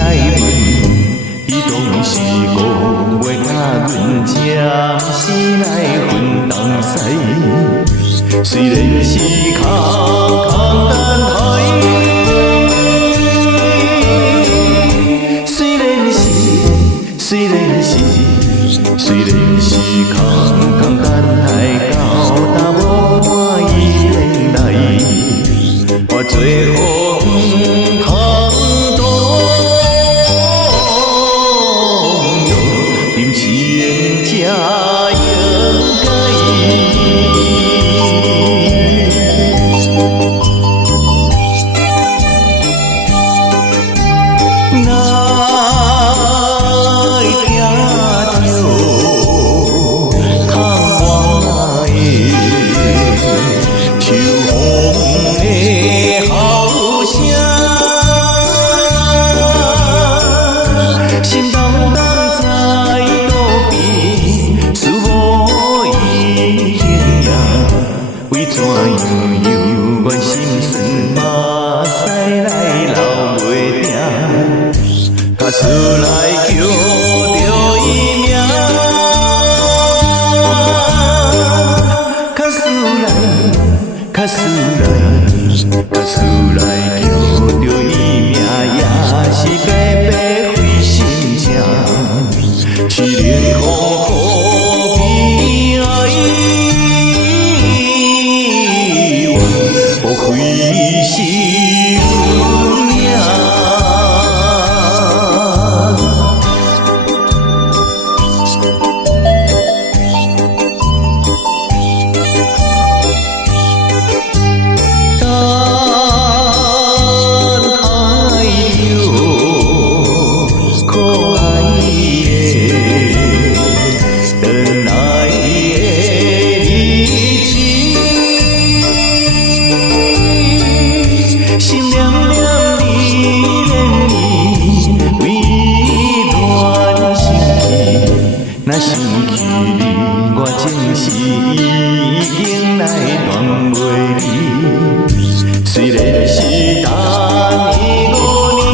来问，伊当是5月甲阮暂时来分东西。虽然是空空等待，虽然是空空等待，到达无半伊连来，我最后不通动摇，忍情才应该。为怎样犹原心酸，目屎来流袂停，假使来叫着伊名，假使来叫着伊名，也是白白费心情，凄凉苦苦悲哀。无愧是阮命。等太阳可爱的，等来的日子。心念念你恋你，为恋生气，若生气你，我前世已经来断袂离。虽然是等伊5年，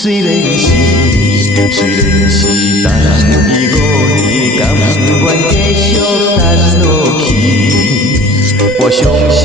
虽然是等伊5年，甘愿继续等落去。我相信。